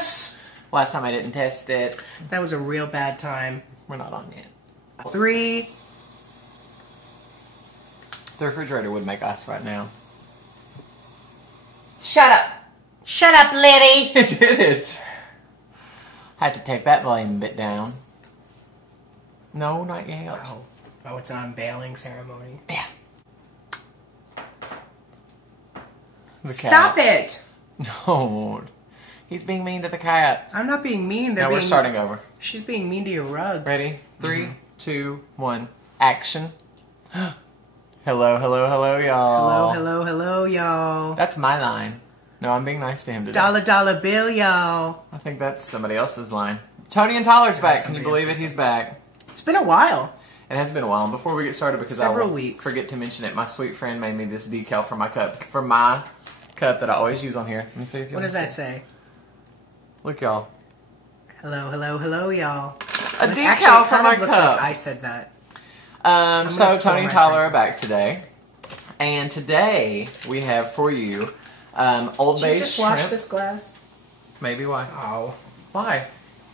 Yes! Last time I didn't test it. That was a real bad time. We're not on yet. 3. The refrigerator would make ice right now. Shut up! Shut up, Liddy! It did it. I had to take that volume a bit down. No, not yet. Oh, it's an unveiling ceremony. Yeah. Stop it! No. He's being mean to the cats. I'm not being mean. Now we're starting over. She's being mean to your rug. Ready? 3, 2, 1. Action. Hello, hello, hello, y'all. Hello, hello, hello, y'all. That's my line. No, I'm being nice to him today. Dollar, dollar bill, y'all. I think that's somebody else's line. Tony and Tyler's back. Can you believe it? He's back. It's been a while. It has been a while. And before we get started, because Several weeks. Forget to mention it, my sweet friend made me this decal for my cup. For my cup that I always use on here. Let me see if you What want does to that say? Look, y'all. Hello, hello, hello, y'all. A decal Actually, it for kind my of looks cup. like I said that. So Tony and my Tyler drink. are back today. And today we have for you Old Bay Did you just shrimp. wash this glass? Maybe. Why? Oh. Why?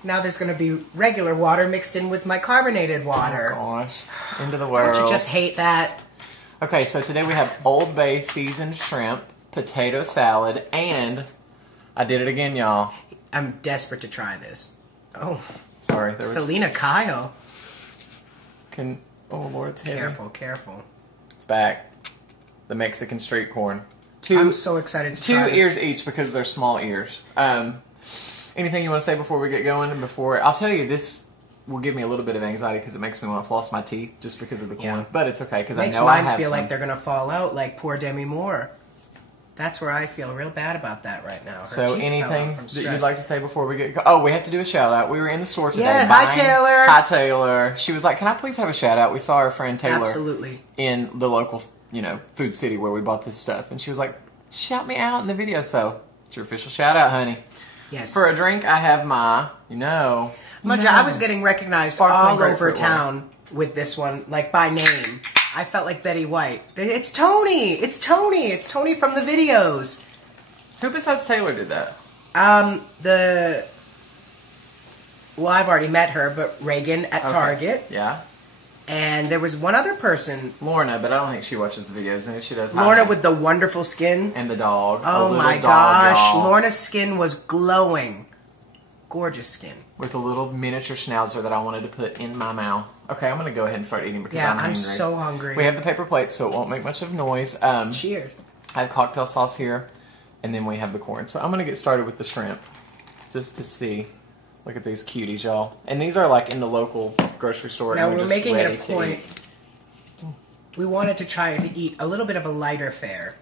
Now there's going to be regular water mixed in with my carbonated water. Oh gosh. Into the world. Don't you just hate that? Okay, so today we have Old Bay seasoned shrimp, potato salad, and I did it again, y'all. I'm desperate to try this. Oh. Sorry. There was... Selena Kyle. Oh, Lord, it's heavy. Careful, careful. It's back. The Mexican street corn. I'm so excited to try this. 2 ears each because they're small ears. Anything you want to say before we get going? I'll tell you, this will give me a little bit of anxiety because it makes me want to floss my teeth just because of the corn. Yeah. But it's okay because I Makes know I mine have feel some. like they're going to fall out like poor Demi Moore. That's where I feel real bad about that right now. Her So teeth fell out anything from that stress. you'd like to say before we get going? Oh, we have to do a shout out. We were in the store today. Yeah, hi, buying- Taylor. Hi Taylor. She was like, "Can I please have a shout out?" We saw our friend Taylor Absolutely. in the local, Food City where we bought this stuff, and she was like, "Shout me out in the video." So it's your official shout out, honey. Yes. For a drink, I have my, I was getting recognized Sparkling all over grapefruit town with this one, like by name. I felt like Betty White. It's Tony! It's Tony! It's Tony from the videos. Who besides Taylor did that? Well, I've already met her, but Reagan at Target. Yeah. And there was one other person. Lorna, but I don't think she watches the videos, and if she does, Lorna with the wonderful skin. and the dog. A Oh little my dog, gosh. y'all, Lorna's skin was glowing. Gorgeous skin. with a little miniature schnauzer that I wanted to put in my mouth. Okay, I'm going to go ahead and start eating because Yeah, I'm hungry. I'm so hungry. We have the paper plate, so it won't make much of noise. Cheers. I have cocktail sauce here, and then we have the corn. So I'm going to get started with the shrimp, just to see. Look at these cuties, y'all. And these are like in the local grocery store. Now and we're just making it ready a to point. eat. We wanted to try to eat a little bit of a lighter fare.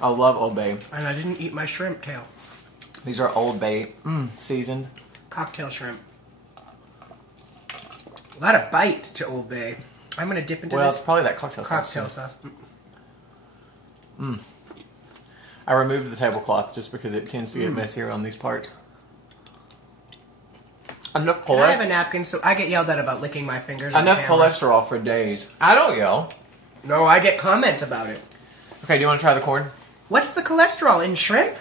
I love Old Bay. And I didn't eat my shrimp tail. These are Old Bay seasoned. Cocktail shrimp. A lot of bite to Old Bay. I'm going to dip into Well, it's this probably that cocktail sauce. cocktail sauce. I removed the tablecloth just because it tends to get messier on these parts. Enough Can I have a napkin? So I get yelled at about licking my fingers on Enough camera. cholesterol for days. I don't yell. No, I get comments about it. Okay, do you want to try the corn? What's the cholesterol in shrimp?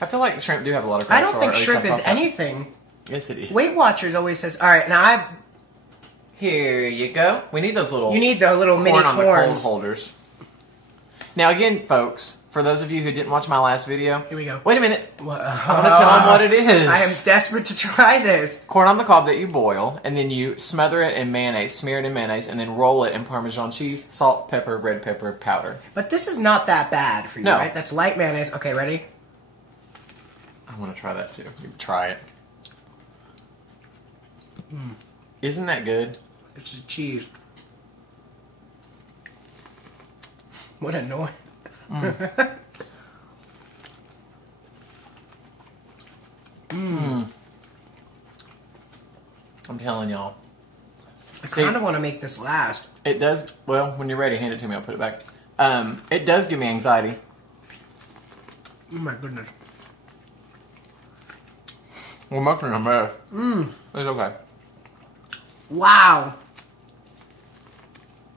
I feel like shrimp do have a lot of cholesterol. I don't or think at least shrimp I is thought that. anything. Yes, it is. Weight Watchers always says, all right, now Here you go. We need those little you need the little mini corn on the cold corns. holders. Now again, folks, for those of you who didn't watch my last video, Here we go. wait a minute. What? I want to tell them what it is. I am desperate to try this. Corn on the cob that you boil, and then you smother it in mayonnaise, smear it in mayonnaise, and then roll it in Parmesan cheese, salt, pepper, red pepper powder. But this is not that bad for you, No. right? That's light mayonnaise. Okay, ready? I want to try that too. You try it. Isn't that good? It's a cheese. What a noise. I'm telling y'all. I kind of want to make this last. It does, well, when you're ready, hand it to me, I'll put it back. It does give me anxiety. Oh my goodness. We're making a mess. It's okay. Wow.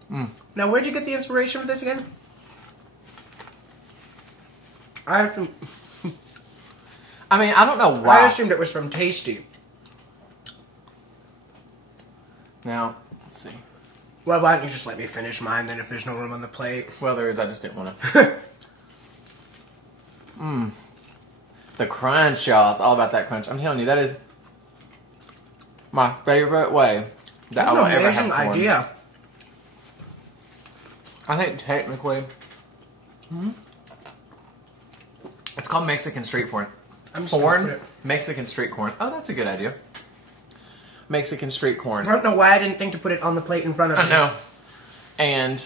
Now, where'd you get the inspiration for this again? I assumed, I mean, I don't know why. I assumed it was from Tasty. Now, let's see. Well, why don't you just let me finish mine then if there's no room on the plate? Well, there is. I just didn't want to. The crunch, y'all. It's all about that crunch. I'm telling you, that is my favorite way that I will ever have corn. Idea. I think technically, it's called Mexican street corn. Corn, Mexican street corn. Oh, that's a good idea. Mexican street corn. I don't know why I didn't think to put it on the plate in front of me. I know. And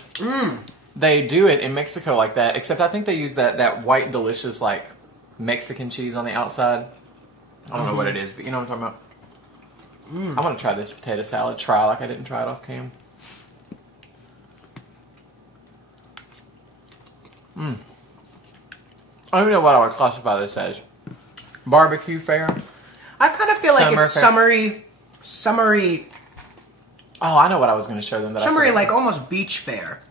they do it in Mexico like that, except I think they use that white, delicious, like, Mexican cheese on the outside. I don't know what it is, but you know what I'm talking about. I want to try this potato salad. Try like I didn't try it off cam. I don't even know what I would classify this as. Barbecue fare? I kind of feel like it's summery. Oh, I know what I was going to show them. Summery, like almost beach fare.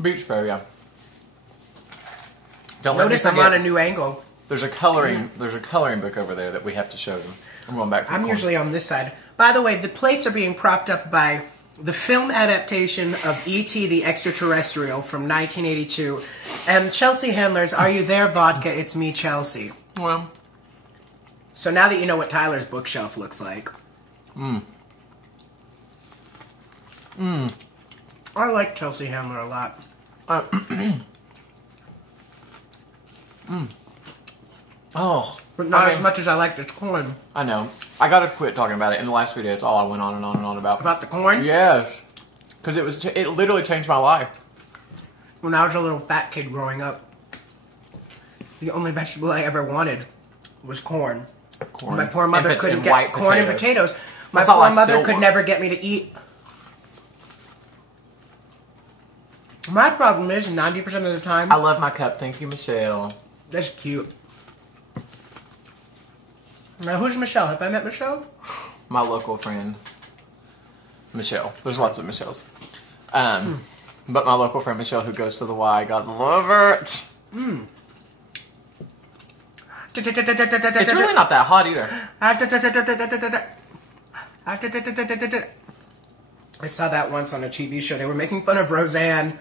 Beach fare, yeah. Don't Notice I'm on a new angle. There's a coloring book over there that we have to show them. I'm going back. I'm usually on this side. By the way, the plates are being propped up by the film adaptation of E.T. the Extraterrestrial from 1982. And Chelsea Handler's Are You There, Vodka? It's Me, Chelsea. Well. So now that you know what Tyler's bookshelf looks like. I like Chelsea Handler a lot. Oh. But not as much as I like this corn. I know. I gotta quit talking about it. In the last video, it's all I went on and on and on about. About the corn? Yes. Because it literally changed my life. When I was a little fat kid growing up, the only vegetable I ever wanted was corn. My poor mother couldn't get corn and potatoes. My poor mother could never get me to eat. My problem is 90% of the time. I love my cup. Thank you, Michelle. That's cute. Now, who's Michelle? Have I met Michelle? My local friend, Michelle. There's lots of Michelles. But my local friend, Michelle, who goes to the Y, God love it. It's really not that hot either. I saw that once on a TV show. They were making fun of Roseanne,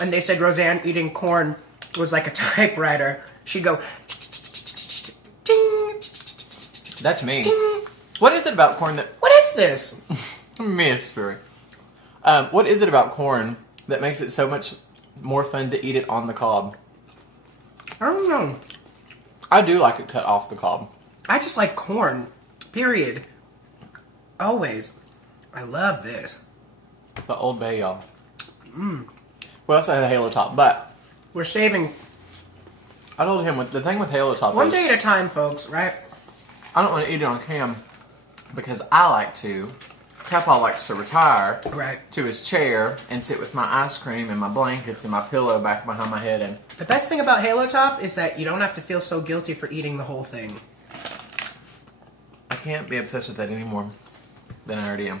and they said Roseanne eating corn was like a typewriter. She'd go, ding. That's me. Ding. What is it about corn that... What is this? Mystery. What is it about corn that makes it so much more fun to eat it on the cob? I don't know. I do like it cut off the cob. I just like corn. Period. Always. I love this. The Old Bay, y'all. We also have a Halo Top, but... We're saving... I told him, the thing with Halo Top One day at a time, folks, right? I don't want to eat it on cam because I like to... Grandpa likes to retire to his chair and sit with my ice cream and my blankets and my pillow back behind my head. And the best thing about Halo Top is that you don't have to feel so guilty for eating the whole thing. I can't be obsessed with that any more than I already am,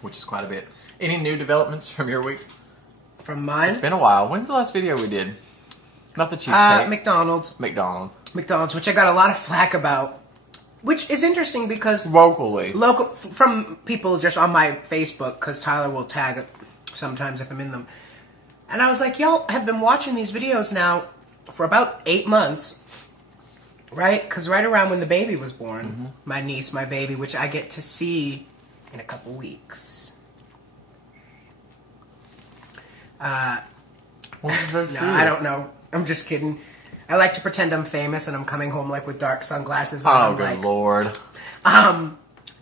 which is quite a bit. Any new developments from your week? From mine? It's been a while. When's the last video we did? Not the cheesecake. McDonald's, which I got a lot of flack about. Which is interesting because... From people just on my Facebook, because Tyler will tag it sometimes if I'm in them. And I was like, y'all have been watching these videos now for about 8 months, right? Because right around when the baby was born, my niece, my baby, which I get to see in a couple weeks. No, I don't know. I'm just kidding. I like to pretend I'm famous and I'm coming home like with dark sunglasses. And oh, good Lord. No,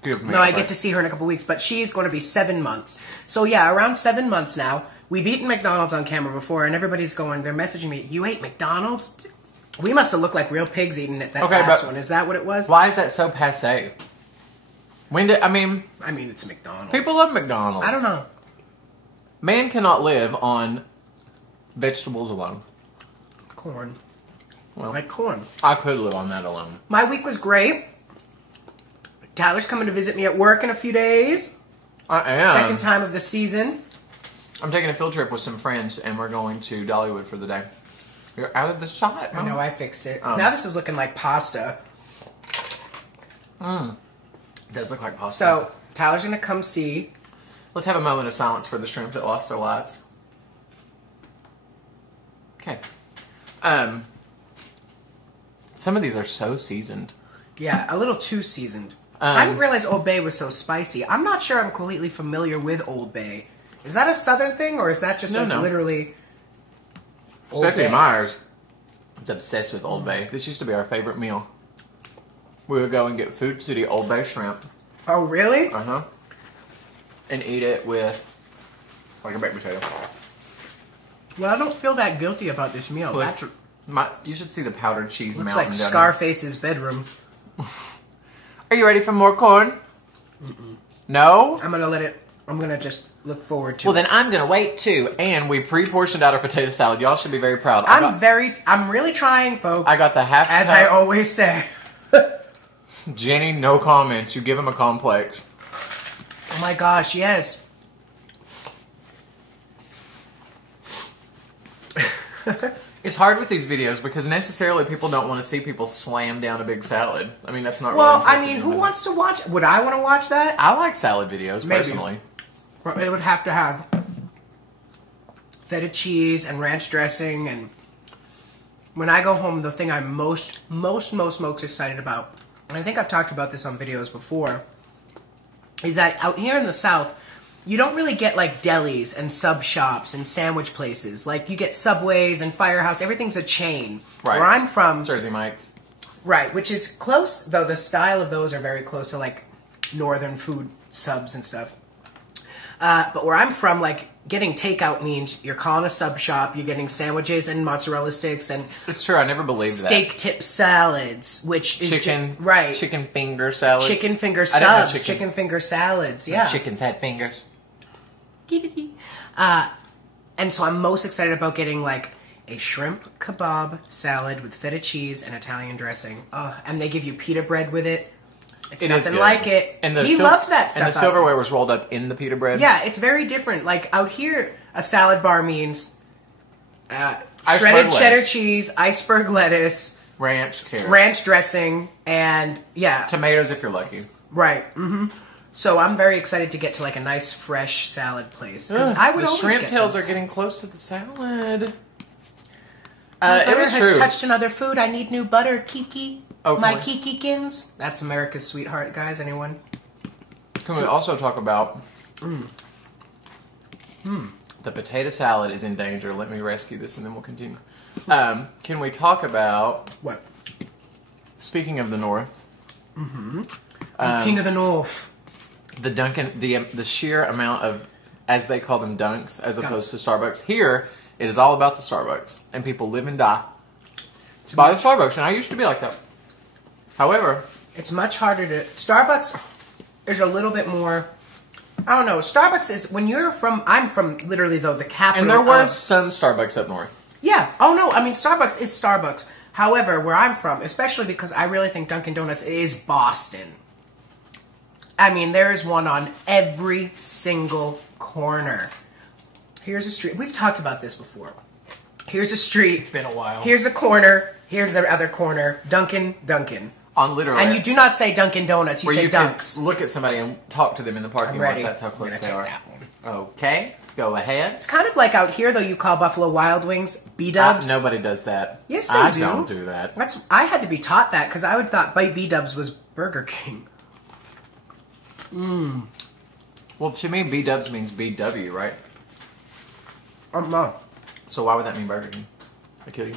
I get to see her in a couple weeks, but she's going to be 7 months. So yeah, around 7 months now. We've eaten McDonald's on camera before, and everybody's going, they're messaging me, you ate McDonald's? We must have looked like real pigs eating it that last one. Is that what it was? Why is that so passé? When did, I mean, it's McDonald's. People love McDonald's. I don't know. Man cannot live on vegetables alone. Corn. Well, like corn. I could live on that alone. My week was great. Tyler's coming to visit me at work in a few days. I am. Second time of the season. I'm taking a field trip with some friends, and we're going to Dollywood for the day. You're out of the shot, Mom. I know, I fixed it. Now this is looking like pasta. It does look like pasta. So, Tyler's going to come see. Let's have a moment of silence for the shrimp that lost their lives. Okay. Some of these are so seasoned. Yeah, a little too seasoned. I didn't realize Old Bay was so spicy. I'm not sure I'm completely familiar with Old Bay. Is that a southern thing, or is that just literally... Stephanie Myers is obsessed with Old Bay. This used to be our favorite meal. We would go and get Food City Old Bay shrimp. Oh, really? Uh-huh. And eat it with, like, a baked potato. Well, I don't feel that guilty about this meal. You should see the powdered cheese mountain. Looks like Scarface's bedroom. Are you ready for more corn? No? I'm gonna just look forward to it. Well, then I'm gonna wait too. And we pre-portioned out our potato salad. Y'all should be very proud. I'm really trying, folks. I got the half As I always say. Jenny, no comments. You give him a complex. Oh my gosh, yes. It's hard with these videos because necessarily people don't want to see people slam down a big salad. I mean, that's not well, really I mean, who wants to watch? Would I want to watch that? I like salad videos, personally. It would have to have feta cheese and ranch dressing, and when I go home, the thing I'm most excited about, and I think I've talked about this on videos before, is that out here in the South, you don't really get, like, delis and sub shops and sandwich places. Like, you get Subways and Firehouse. Everything's a chain. Right. Where I'm from... Jersey Mike's. Right, which is close, though the style of those are very close to, like, northern food subs and stuff. But where I'm from, like, getting takeout means you're calling a sub shop, you're getting sandwiches and mozzarella sticks and... It's true, I never believed that. Steak tip salads, which is... Chicken... right. Chicken finger salads. Chicken finger subs. Chicken finger salads, yeah. Chickens had fingers. And so I'm most excited about getting, like, a shrimp kebab salad with feta cheese and Italian dressing. Oh, and they give you pita bread with it. It's nothing like it. And he loved that stuff. And the silverware was rolled up in the pita bread. Yeah, it's very different. Like, out here, a salad bar means shredded cheddar cheese, iceberg lettuce, ranch, carrots, ranch dressing, and, yeah. Tomatoes if you're lucky. Right, So I'm very excited to get to, like, a nice, fresh salad place. Because I would always the shrimp tails are getting close to the salad. Butter has touched another food. I need new butter, Kiki. Okay. My Kikikins. That's America's sweetheart, guys. Anyone? Can we also talk about... The potato salad is in danger. Let me rescue this and then we'll continue. Can we talk about... What? Speaking of the North. King of the North. The Dunkin', the sheer amount of, as they call them, dunks, as opposed to Starbucks. Here, it is all about the Starbucks. And people live and die by the Starbucks. And I used to be like that. However... It's much harder to... Starbucks is a little bit more... I don't know. Starbucks is... When you're from... I'm from, literally, though, the capital And there were some Starbucks up north. Yeah. Oh, no. I mean, Starbucks is Starbucks. However, where I'm from, especially because I really think Dunkin' Donuts is Boston. I mean, there is one on every single corner. Here's a street. We've talked about this before. Here's a street. It's been a while. Here's a corner. Here's the other corner. Dunkin'. On literally. And you do not say Dunkin' Donuts. You say Dunks. Look at somebody and talk to them in the parking lot. That's how close they are. That one. Okay. Go ahead. It's kind of like out here, though, you call Buffalo Wild Wings B-dubs. Nobody does that. Yes, they do. I don't do that. I had to be taught that because I would thought B-dubs was Burger King. Well, to me, B-dubs means BW, right? No. So why would that mean Burger King? I kill you.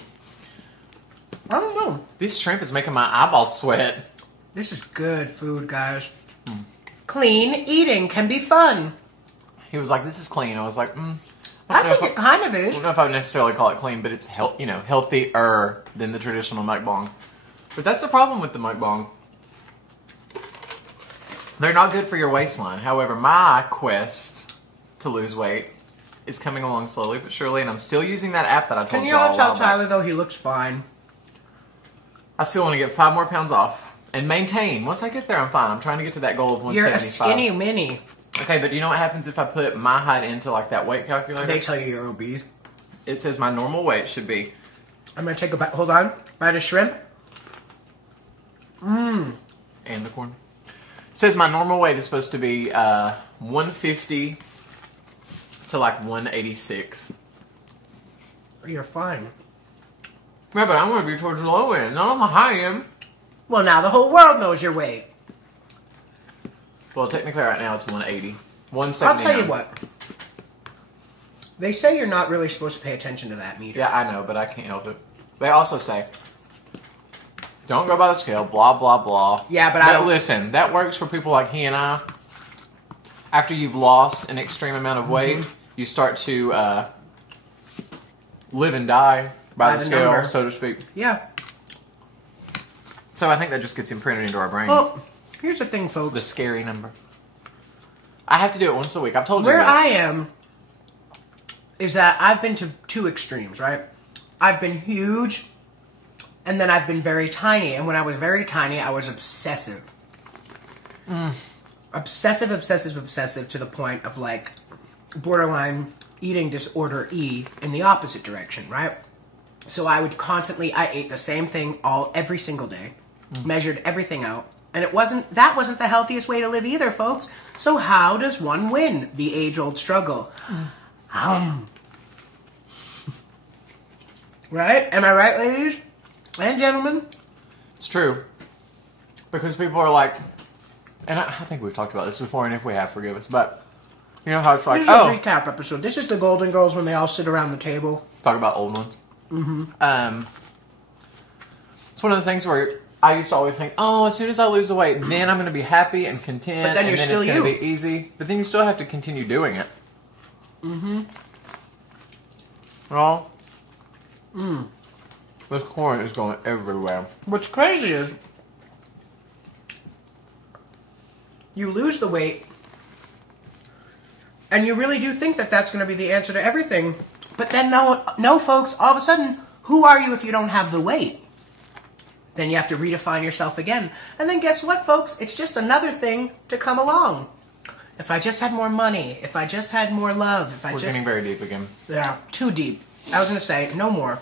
I don't know. This shrimp is making my eyeballs sweat. This is good food, guys. Clean eating can be fun. He was like, "This is clean." I was like, I think it kind of is. I don't know if I would necessarily call it clean, but it's healthier than the traditional mukbang. But that's the problem with the mukbang. They're not good for your waistline. However, my quest to lose weight is coming along slowly but surely, and I'm still using that app that I told you all about. Can you all tell Tyler, though, he looks fine? I still want to get 5 more pounds off and maintain. Once I get there, I'm fine. I'm trying to get to that goal of 175. You're a skinny mini. Okay, but do you know what happens if I put my height into like that weight calculator? They tell you you're obese. It says my normal weight should be. I'm gonna take a bite. Hold on. Bite of shrimp. And the corn. It says my normal weight is supposed to be 150 to like 186. You're fine. Yeah, but I want to be towards the low end, not on the high end. Well, now the whole world knows your weight. Well, technically right now it's 180. 179. I'll tell you what. They say you're not really supposed to pay attention to that meter. Yeah, I know, but I can't help it. They also say, don't go by the scale, blah, blah, blah. Yeah, but I don't... Listen, that works for people like he and I. After you've lost an extreme amount of weight, you start to live and die by the scale, number. So to speak. Yeah. So I think that just gets imprinted into our brains. Well, here's the thing, folks. The scary number. I have to do it once a week. I've told you Where this. I am is that I've been to two extremes, right? I've been huge, and then I've been very tiny. And when I was very tiny, I was obsessive. Obsessive, obsessive, obsessive to the point of, like, borderline eating disorder E in the opposite direction, right? So I would constantly, I ate the same thing every single day, measured everything out, and that wasn't the healthiest way to live either, folks. So how does one win? The age-old struggle. Right? Am I right, ladies and gentlemen? It's true. Because people are like, and I think we've talked about this before, and if we have, forgive us, but you know how it's like, this is a recap episode. This is the Golden Girls when they all sit around the table. Talk about old ones. It's one of the things where I used to always think, oh, as soon as I lose the weight, then I'm going to be happy and content, but then and it's going to be easy. But then you still have to continue doing it. Well, this corn is going everywhere. What's crazy is you lose the weight, and you really do think that that's going to be the answer to everything. But then, no, folks, all of a sudden, who are you if you don't have the weight? Then you have to redefine yourself again. And then guess what, folks? It's just another thing to come along. If I just had more money, if I just had more love, if I We're getting very deep again. Yeah, too deep. I was going to say, no more.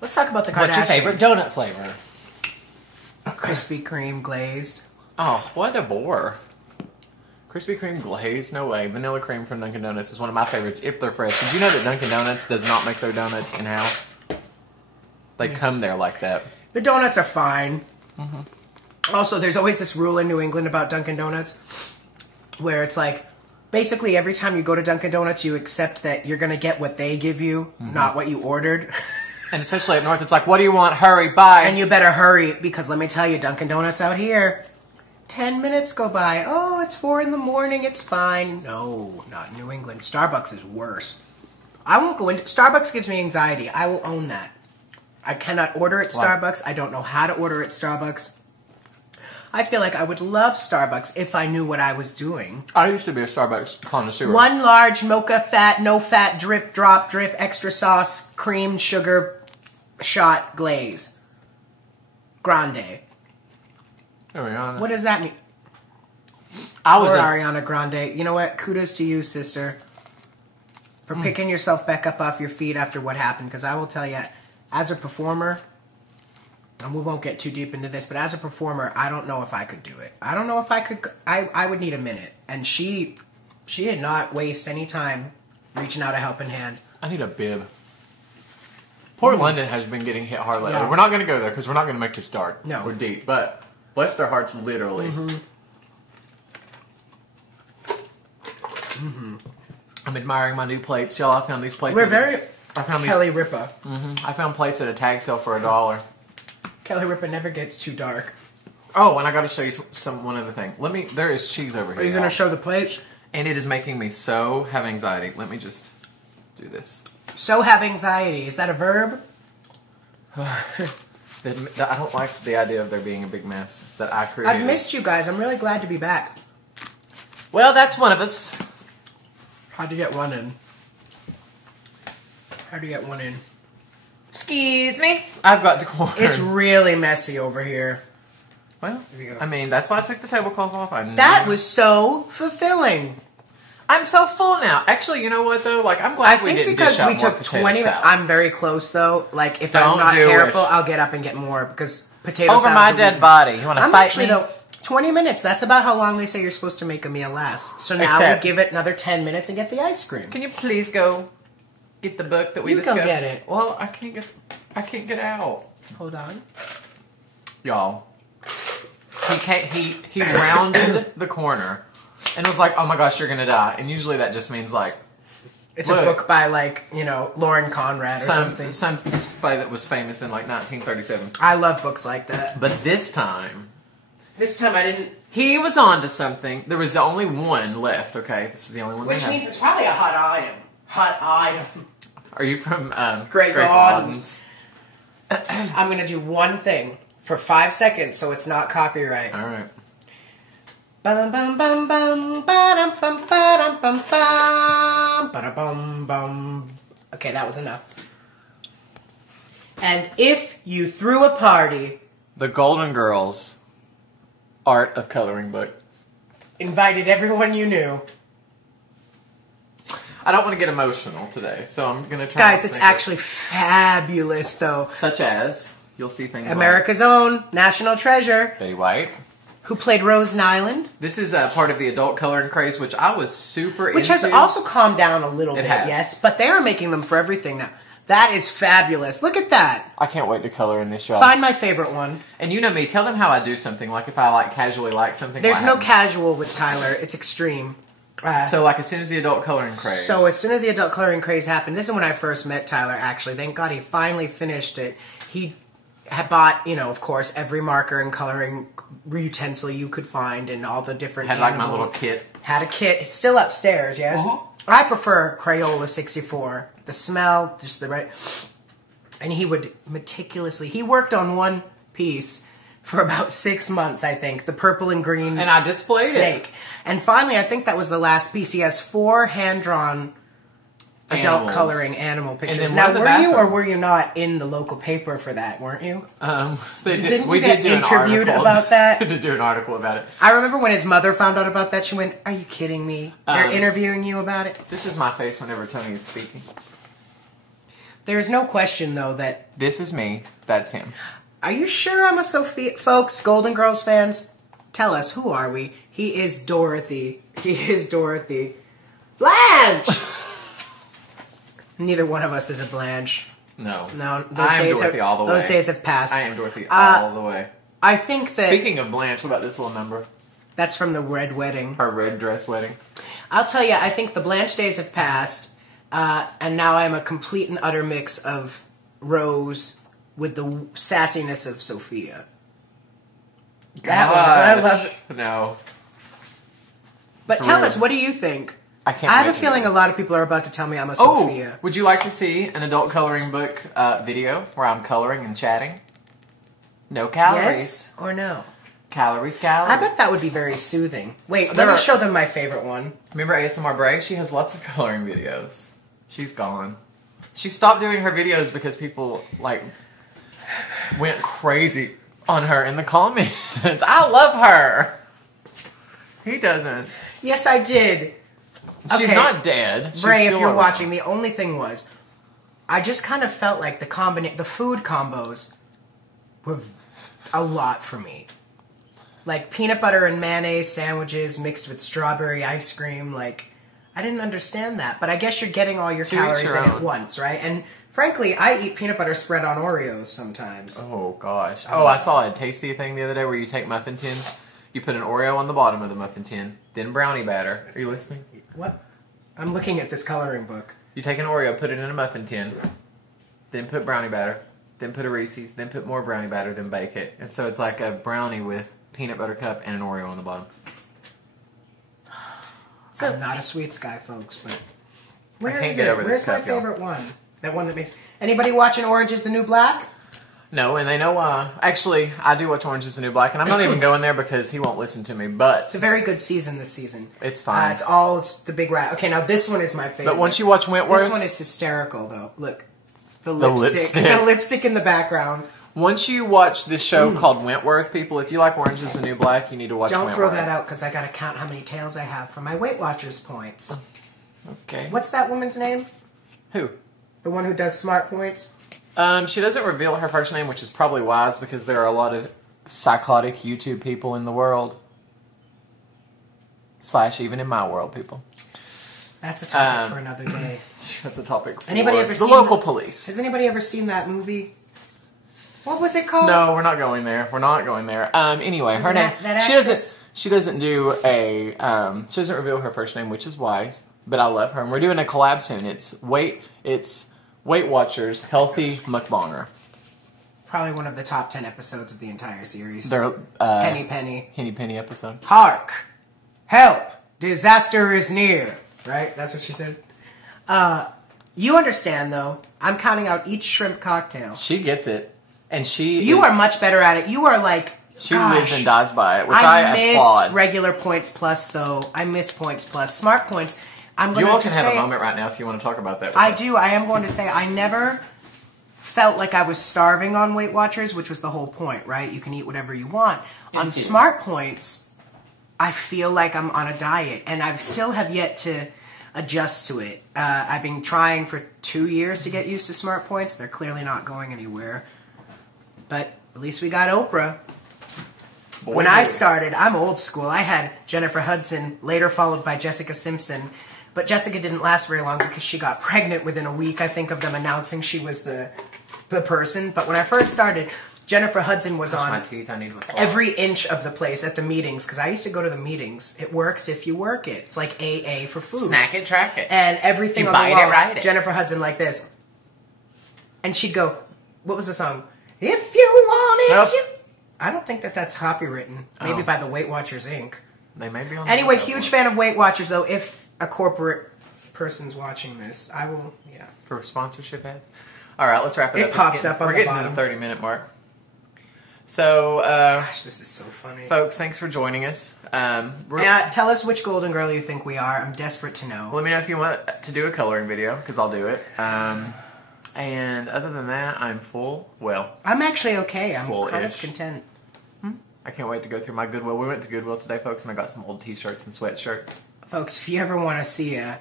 Let's talk about the Kardashians. What's your favorite donut flavor? Krispy Kreme glazed. Oh, what a bore. Krispy Kreme glazed? No way. Vanilla cream from Dunkin' Donuts is one of my favorites if they're fresh. Did you know that Dunkin' Donuts does not make their donuts in-house? They come there like that. The donuts are fine. Also, there's always this rule in New England about Dunkin' Donuts where it's like, basically every time you go to Dunkin' Donuts, you accept that you're going to get what they give you, not what you ordered. And especially up north, it's like, what do you want? Hurry, bye. And you better hurry, because let me tell you, Dunkin' Donuts out here, 10 minutes go by. Oh, it's 4 in the morning, it's fine. No, not New England. Starbucks is worse. I won't go into... Starbucks gives me anxiety. I will own that. I cannot order at Starbucks. I don't know how to order at Starbucks. I feel like I would love Starbucks if I knew what I was doing. I used to be a Starbucks connoisseur. 1 large mocha fat, no fat, drip, drop, drip, extra sauce, cream, sugar, shot, glaze. Grande. Ariana. What does that mean? Ariana Grande. You know what? Kudos to you, sister, for picking yourself back up off your feet after what happened. Because I will tell you, as a performer, and we won't get too deep into this, but as a performer, I don't know if I could do it. I don't know if I could. I would need a minute. And she did not waste any time reaching out a helping hand. I need a bib. Port London has been getting hit hard lately. Yeah. We're not going to go there because we're not going to make this dark. No. We're deep. But bless their hearts, literally. I'm admiring my new plates. Y'all, I found these plates. I found these Kelly Ripa. I found plates at a tag sale for $1. Kelly Ripa never gets too dark. Oh, and I got to show you one other thing. There is cheese over here. Are you going to show the plates? And it is making me so have anxiety. Let me just do this. So have anxiety. Is that a verb? I don't like the idea of there being a big mess that I created. I've missed you guys. I'm really glad to be back. Well, that's one of us. How'd you get one in? How'd you get one in? Excuse me. I've got the corner. It's really messy over here. Well, I mean, that's why I took the tablecloth off. That was so fulfilling. I'm so full now. Actually, you know what though? Like, I'm glad we didn't dish out more potato salad. I'm very close though. Like, if I'm not careful, I'll get up and get more because potato salad. Over my dead body. You want to fight me? Though, 20 minutes. That's about how long they say you're supposed to make a meal last. So now we give it another 10 minutes and get the ice cream. Can you please go get the book that we discussed? You go get it. Well, I can't get out. Hold on, y'all. He rounded the corner. And it was like, oh my gosh, you're gonna die. And usually that just means like... It's a book by like, you know, Lauren Conrad or something. Somebody that was famous in like 1937. I love books like that. But this time I didn't... He was on to something. There was only one left, okay? This is the only one Which means it's probably a hot item. Hot item. Are you from Great Gardens? I'm gonna do one thing for 5 seconds so it's not copyright. Alright. Bum bum bum bum ba-dum bum ba-dum bum bum ba-da-bum bum. Okay, that was enough. And if you threw a party, the Golden Girls Art of Coloring book. Invited everyone you knew. I don't want to get emotional today, so I'm gonna try. Guys, it's actually fabulous, though. Such as you'll see things. America's own national treasure, Betty White. Who played Rose Nyland. This is part of the adult coloring craze, which I was super into. Which has also calmed down a little bit, yes. But they are making them for everything now. That is fabulous. Look at that. I can't wait to color in this, y'all. Find my favorite one. And you know me. Tell them how I do something. Like if I like casually like something. There's no casual with Tyler. It's extreme. So like as soon as the adult coloring craze. So as soon as the adult coloring craze happened, this is when I first met Tyler, actually. Thank God he finally finished it. He had bought, you know, of course, every marker and coloring utensil you could find and all the different Had like my little kit. Had a kit. It's still upstairs, yes? I prefer Crayola 64. The smell, just the right... And he would meticulously... He worked on one piece for about 6 months, I think. The purple and green and I displayed snake. And finally, I think that was the last piece. He has 4 hand-drawn adult coloring animal pictures. Now, were you or were you not in the local paper for that, weren't you? Didn't you get interviewed about that? To do an article about it. I remember when his mother found out about that, she went, "Are you kidding me? They're interviewing you about it?" This is my face whenever Tony is speaking. There is no question, though, that... This is me. That's him. Are you sure I'm a Sophia... Folks, Golden Girls fans, tell us, who are we? He is Dorothy. He is Dorothy. Blanche! Neither one of us is a Blanche. No. No, I am Dorothy all the way. Those days have passed. I am Dorothy all the way. I think that... Speaking of Blanche, what about this little number? That's from the Red Wedding. Her red dress wedding. I'll tell you, I think the Blanche days have passed, and now I'm a complete and utter mix of Rose with the sassiness of Sophia. That one, I love it. No. But tell us, what do you think? I have a feeling a lot of people are about to tell me I'm a Sophia. Would you like to see an adult coloring book video where I'm coloring and chatting? No calories. Yes or no? Calories. I bet that would be very soothing. Wait, let me show them my favorite one. Remember ASMR Bray? She has lots of coloring videos. She's gone. She stopped doing her videos because people, like, went crazy on her in the comments. I love her. He doesn't. Yes, I did. She's not dead. She's Bray, if you're watching, the only thing was, I just kind of felt like the food combos were a lot for me. Like peanut butter and mayonnaise sandwiches mixed with strawberry ice cream. Like, I didn't understand that. But I guess you're getting all your calories in at once, right? And frankly, I eat peanut butter spread on Oreos sometimes. Oh, gosh. Oh, I saw a tasty thing the other day where you take muffin tins, you put an Oreo on the bottom of the muffin tin, then brownie batter. Are you listening? What? I'm looking at this coloring book. You take an Oreo, put it in a muffin tin, then put brownie batter, then put a Reese's, then put more brownie batter, then bake it. And so it's like a brownie with peanut butter cup and an Oreo on the bottom. So, I'm not a sweets guy, folks, but I can't get over this cup, Where's my favorite one? That one that makes... Anybody watching Orange is the New Black? No, and they know why. Actually, I do watch Orange is the New Black, and I'm not even going there because he won't listen to me, but... It's a very good season this season. It's fine. It's the big rat. Okay, now this one is my favorite. But once you watch Wentworth... This one is hysterical, though. Look. The lipstick. The lipstick in the background. Once you watch this show called Wentworth, people, if you like Orange is the New Black, you need to watch Wentworth. Don't throw that out, because I got to count how many tails I have for my Weight Watchers points. Okay. What's that woman's name? Who? The one who does smart points? She doesn't reveal her first name, which is probably wise, because there are a lot of psychotic YouTube people in the world. / even in my world, people. That's a topic for another day. That's a topic for anybody ever the local police. Has anybody ever seen that movie? What was it called? No, we're not going there. We're not going there. Anyway, her name. She doesn't do a. She doesn't reveal her first name, which is wise. But I love her, and we're doing a collab soon. It's Weight Watchers Healthy Mukbanger. Probably one of the top 10 episodes of the entire series. They're Henny Penny episode. Hark! Help! Disaster is near. Right? That's what she said. You understand, though. I'm counting out each shrimp cocktail. She gets it. And You are much better at it. You are like... She lives and dies by it, which I applaud. I miss regular points plus, though. I miss points plus. Smart points. You all can have a moment right now if you want to talk about that. I do. I am going to say I never felt like I was starving on Weight Watchers, which was the whole point, right? You can eat whatever you want. On Smart Points, I feel like I'm on a diet, and I still have yet to adjust to it. I've been trying for 2 years to get used to Smart Points. They're clearly not going anywhere. But at least we got Oprah. When I started, I'm old school. I had Jennifer Hudson, later followed by Jessica Simpson. But Jessica didn't last very long because she got pregnant within a week, I think, of them announcing she was the person. But when I first started, Jennifer Hudson was on every inch of the place at the meetings, because I used to go to the meetings. It works if you work it. It's like AA for food. Snack it, track it. And everything on the wall, Jennifer Hudson like this. And she'd go, what was the song? If you want it, I don't think that's copywritten. Maybe by the Weight Watchers, Inc. They may be on Anyway, huge fan of Weight Watchers, though. If a corporate person's watching this, I will, For sponsorship ads? All right, let's wrap it up. It pops up on the bottom. We're getting to the 30-minute mark. So, gosh, this is so funny. Folks, thanks for joining us. Tell us which Golden Girl you think we are. I'm desperate to know. Let me know if you want to do a coloring video, because I'll do it. And other than that, I'm full. Well, I'm actually okay. I'm full-ish. kind of content. I can't wait to go through my Goodwill. We went to Goodwill today, folks, and I got some old t-shirts and sweatshirts. Folks, if you ever want to see a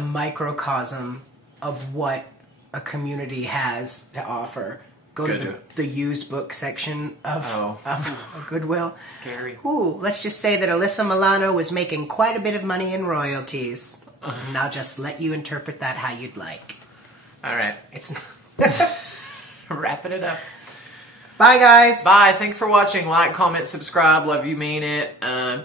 microcosm of what a community has to offer, go to the used book section of Goodwill. Scary. Ooh, let's just say that Alyssa Milano was making quite a bit of money in royalties. And I'll just let you interpret that how you'd like. All right. It's wrapping it up. Bye, guys. Bye. Thanks for watching. Like, comment, subscribe. Love you, mean it. Bam.